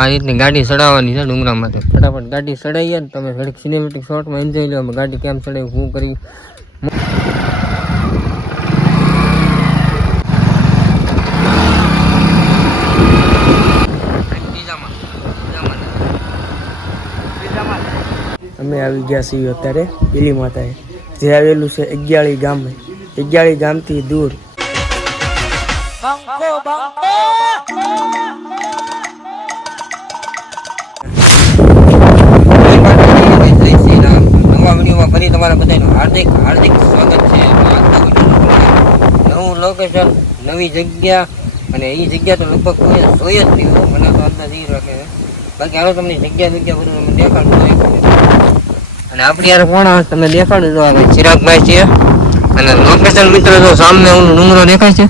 આ રીતની ગાડી ચડાવવાની છે ડુંગરામાંથી ફટાફટ ગાડી ચડાવીએ ને તમે ઘડીક સિનેમેટિક શોર્ટમાં એન્જોય લો અમે ગાડી કેમ ચડાવી શું કરી. અમે આવી ગયા છીએ અત્યારે પીલી માતાએ જે આવેલું છે અગિયાળી ગામે. અગિયાળી ગામથી દૂર. જય હાર્દિક હાર્દિક સ્વાગત છે. નવું લોકેશન નવી જગ્યા અને એ જગ્યા તો લગભગ કોઈ જોઈ જ નહીં. મને તો અંદાજ એ રાખે બાકી હાલો તમને જગ્યા જગ્યા બધું તમને દેખાડું. અને આપણી યાર કોણ તમે દેખાડો તો આવે ચિરાગભાઈ છે અને લોકેશન મિત્રો તો સામે ઓલું ડુંગરો દેખાય છે?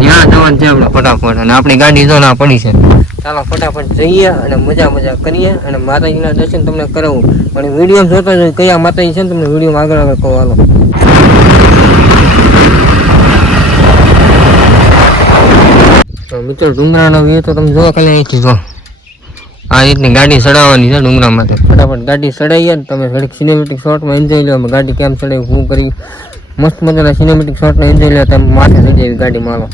ત્યાં જવાનું છે આપણે ફટાફટ. અને આપણી ગાડી જો ના પડી છે. ચાલો ફટાફટ જઈએ અને મજા મજા કરીએ અને માતાજીના દર્શન તમને કરાવું. પણ વીડિયો જોતા જ કયા માતાજી છે ને તમને વીડિયો આગળ આગળ કહો, હાલો. તો મિત્રો ડુંગરાનો વ્યૂ તો તમે જોવા ખાલી અહીંથી જો. આ રીતની ગાડી ચડાવવાની છે ડુંગરા માટે ફટાફટ ગાડી ચડાવીએ ને તમે ઘડીક સિનેમેટિક શોર્ટમાં એન્જોય લો અમે ગાડી કેમ ચડાવી શું કરી. મસ્ત મજાના સિનેમેટિક શોર્ટને એન્જોય લો તમે માથે ચડી જાય ગાડી હાલો.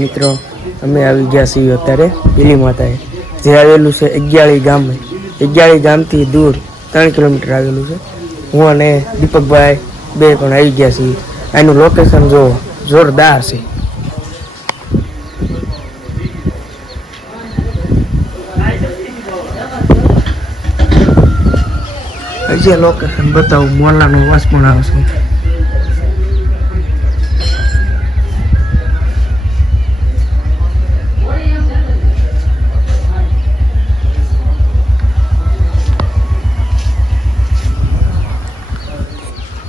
મિત્રો અમે આવી ગયા છીએ અત્યારે પીલી માતાએ. જે આવેલું છે અગિયાળી ગામે અગિયાળી ગામથી દૂર ત્રણ કિલોમીટર આવેલું છે. હું અને દીપકભાઈ બે પણ આવી ગયા છીએ. એનું લોકેશન જો જોરદાર છે. હજી લોકેશન બતાવું. મોલાનો વાસ પણ આવશે.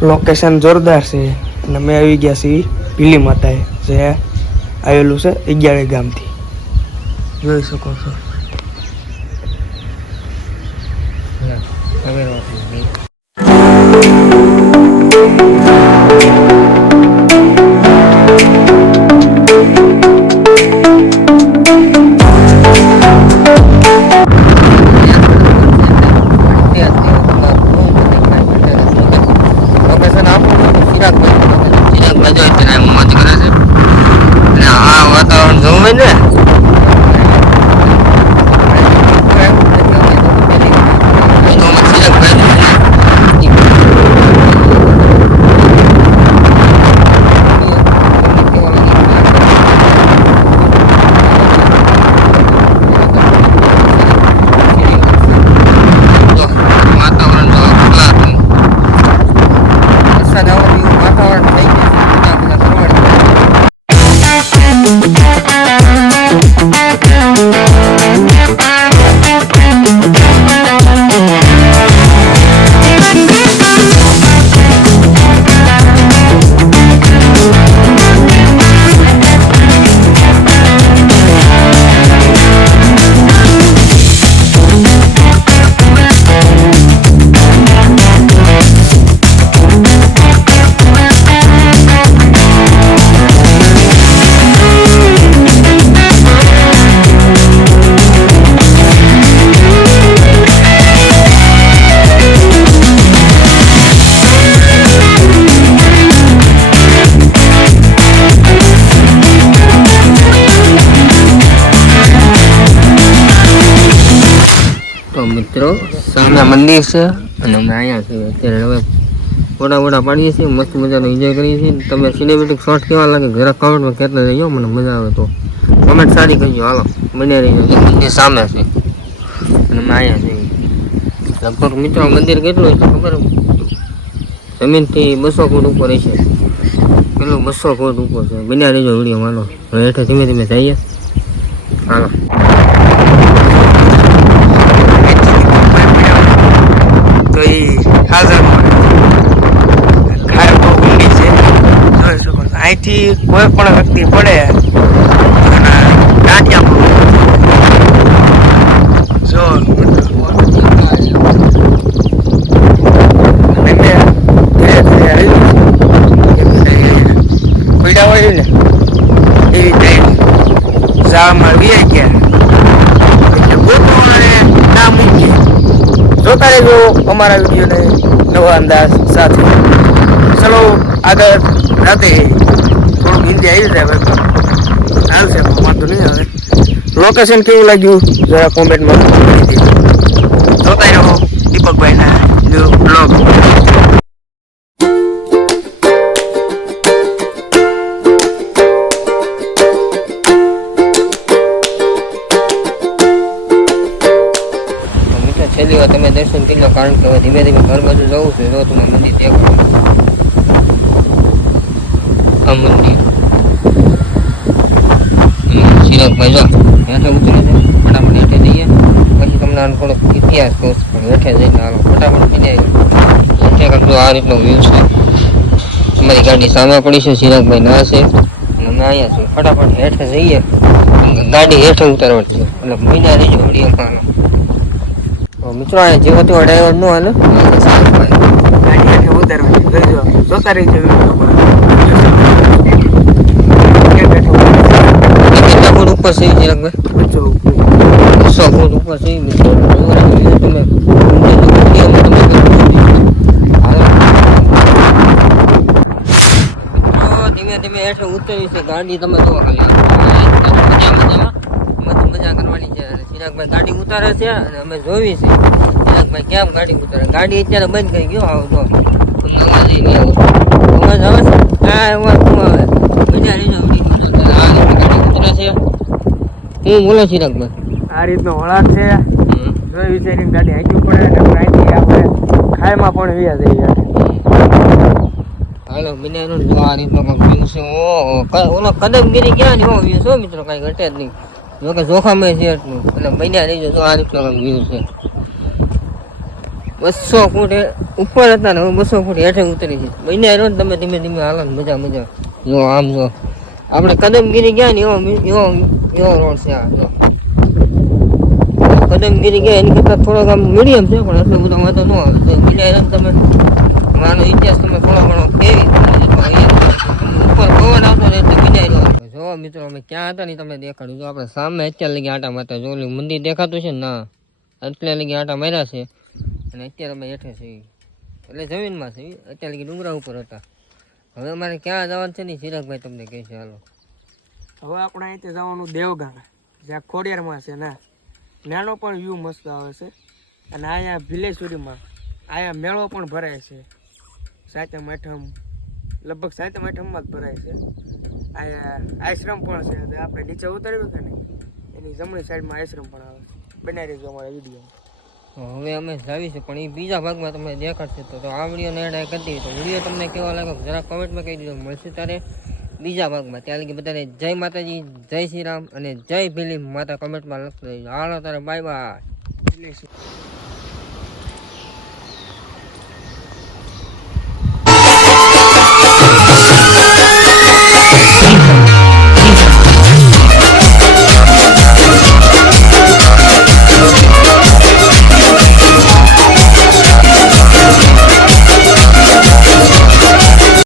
લોકેશન જોરદાર છે. અને અમે આવી ગયા છીએ પીલી માતાએ, જે આવેલું છે અગિયારી ગામથી. જોઈ શકો છો. મિત્રો સામે મંદિર છે અને અમે અહીંયા છીએ. અત્યારે હવે ફોટા ફોટા પાડીએ છીએ, મસ્ત મજાનો એન્જોય કરીએ છીએ. તમે સિનેમેટિક શોર્ટ કેવા લાગે ઘરે કમેન્ટમાં કહેતા જજો મને મજા આવે તો. કમેન્ટ સારી કરજો, હાલો, બને રહીજો. મંદિર સામે છે. અને અમે અહીંયા છીએ. લગભગ મિત્રો મંદિર કેટલું છે ખબર? જમીનથી બસો ફૂટ ઉપર છે પેલું બસો ફૂટ ઉપર છે. બન્યા રહીજો વીડિયો માનો હેઠળ હેઠે ધીમે ધીમે જઈએ. હાલો. થાઝરમાં ખાડ બહુ ઊંડી છે. જોઈ શકો છો અહીંથી કોઈ પણ વ્યક્તિ પડે અને ટાંટિયામાં જો જાળમાં વીઆઈ ગયા. એટલે ના મૂકીએ. જોતા રહેજો અમારા વિડીયોને. નવા અંદાજ સાથે. ચલો, આગળ રાતે થોડુંક હિન્દી આવી જાય આવશે વાંધો નહીં આવે. લોકેશન કેવું લાગ્યું? જરા કોમેન્ટમાં જોતા રહો, દીપકભાઈના બ્લોગ છેલ્લી વાર તમે દર્શન કરી લો કારણ કે હવે ધીમે ધીમે ઘર બાજુ જવું છે, જો તમે મંદિર દેખો આ મંદિર. સિરકભાઈ જો. હેઠે ઉતરે છે ફટાફટ હેઠે જઈએ. પછી તમને આનો થોડોક ઇતિહાસ કહું છું. પણ હેઠે જઈને હાલો. ફટાફટ પી જાય. હેઠે કંઈક જો આ રીતનો વ્યૂ છે. અમારી ગાડી સામે પડી છે સિરકભાઈ ના છે. અને અમે અહીંયા છીએ. ફટાફટ હેઠે જઈએ. ગાડી હેઠે ઉતારવાની છે. એટલે મહિના રહીજો, વિડીયોમાં. તો મિત્રો, અહીંયા જેવો તેવો ડ્રાઈવરનું હાલે. ગાડી હેઠે ઉતારવાની જોઈજો જોતા રહીજો ઉપર છે ચિરાગભાઈ બચ્ચો સો ફૂટ ઉપર છે, મિત્રો. ધીમે ધીમે હેઠળ ઉતરી ગાડી તમે જોવો મજા કરવાની છે. ચિરાગભાઈ ગાડી ઉતારે છે અને અમે જોવી છે. ચિરાગભાઈ કેમ ગાડી ઉતારે? ગાડી અત્યારે બંધ કરી ગયો આવું તો. અવાજ આવે છે? હા અવાજ શું આવે મજા આ રીતે ગાડી ઉતરે છે. હું બોલો ચિરાગભાઈ આ રીતનો વળાંક છે. જોઈ વિચારીને ગાડી હાંકી પડે ને અહીંથી આપણે ખાઈમાં પણ વ્યા જઈએ હાલો બિનારો જો આ રીતનો કંઈક છે. ઓહો ઓલો કદમગીરી ક્યાં ને હો મિત્રો કાંઈ ઘટે જ નહીં. જો કે જોખમે છે એટલું. એટલે બન્યા રહીજો, જો આ રીતનો કંઈક છે. બસો ફૂટ ઉપર હતા ને, હવે બસો ફૂટ હેઠે ઉતરી છે. બન્યા રહ્યો તમે ધીમે ધીમે હાલો મજા મજા. જો આમ જો. આપણે કદમગીરી ગયા ને, એવો એવો એવો રોડ છે આ, જો. કદમગીરી ગયા, એની કરતાં થોડોક આમ મીડિયમ છે, પણ એટલો બધો વાંધો ન આવે. તો બન્યા રહ્યો તમે. માનો ઇતિહાસ તમે થોડો ઘણો ફેરી ઉપર પવન આવતો ને એટલે વિજાય રહ્યો મિત્રો, અમે ક્યાં હતા ને તમે દેખાડ્યું દેખાડું આપણે સામે અત્યારે લગી આટા મારતા જો મંદિર દેખાતું છે ના? એટલે લગી આટા માર્યા છે. અને અત્યારે અમે હેઠે છીએ. એટલે જમીનમાં છે અત્યારે લગી ડુંગરા ઉપર હતા. હવે અમારે ક્યાં જવાનું છે ને ચિરાગભાઈ તમને કહે છે હાલો. હવે આપણે અહીંથી જવાનું દેવગામ. જ્યાં ખોડિયારમાં છે ના. નાનો પણ વ્યૂ મસ્ત આવે છે. અને અહીંયા ભીલેશ્વરીમાં અહીંયા મેળો પણ ભરાય છે. સાતમ આઠમ. લગભગ સાતમ આઠમમાં જ ભરાય છે. આશ્રમ પણ છે. આપણે નીચે ઉતરવી કે નહીં એની જમણી સાઈડમાં આશ્રમ પણ આવે છે. બનાવી ગયો અમારા વીડિયો હવે અમે જાવીશું પણ એ બીજા ભાગમાં તમને દેખાડશે તો આ વીડિયો એડ કરી દઈએ તો વીડિયો તમને કેવો લાગે જરા કમેન્ટમાં કહી દીધો મળશે ત્યારે બીજા ભાગમાં. ત્યાં લગી બધાને જય માતાજી જય શ્રી રામ અને જય ભીલી. માતા કમેન્ટમાં લખતો હાલો તારે બાય બાય